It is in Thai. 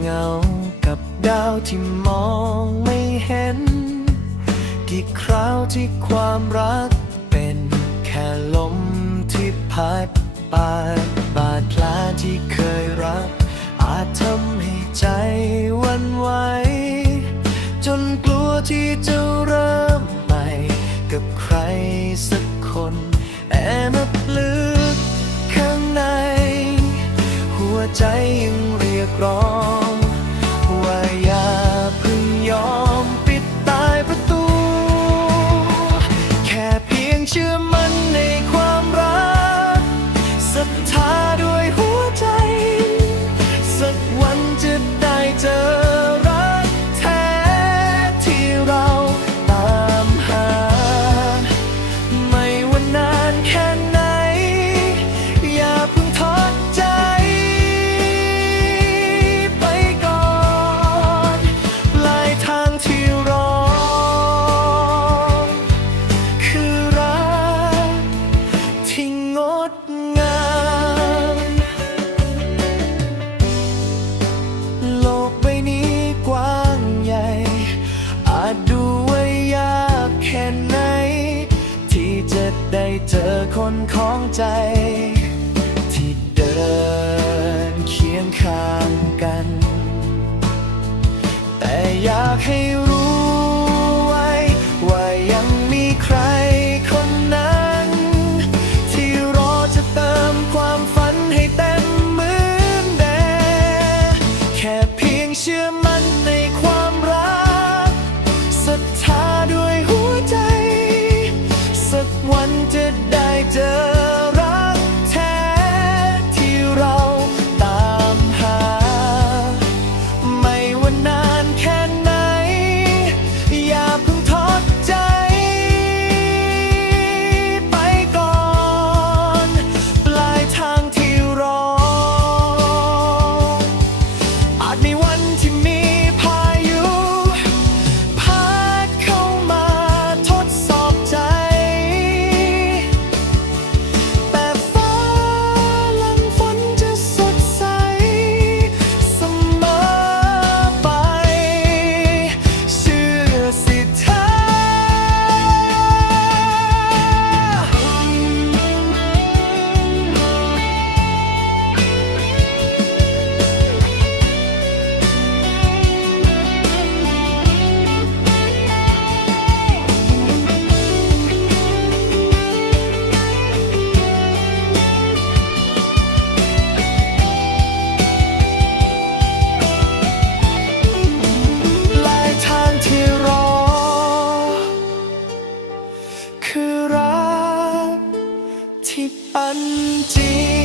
เงากับดาวที่มองไม่เห็น กี่คราวที่ความรักเป็นแค่ลมที่พัดไปบาดแผลที่เคยรัก อาจทำให้ใจวันไหวจนกลัวที่จะเริ่มใหม่ กับใครสักคนแอบับลึกข้างใน หัวใจยังเรียกร้อง มันในความรักศรัทธาด้วยหัวใจ อคนของใจ ที่เดินเคียงข้างกัน แต่อยากให้รู้ไว้ ว่ายังมีใครคนนั้น ที่รอจะเติมความฝันให้เต็มเหมือนเดิมแค่เพียงเชื่อมันใน จะได้เจอ อันจริง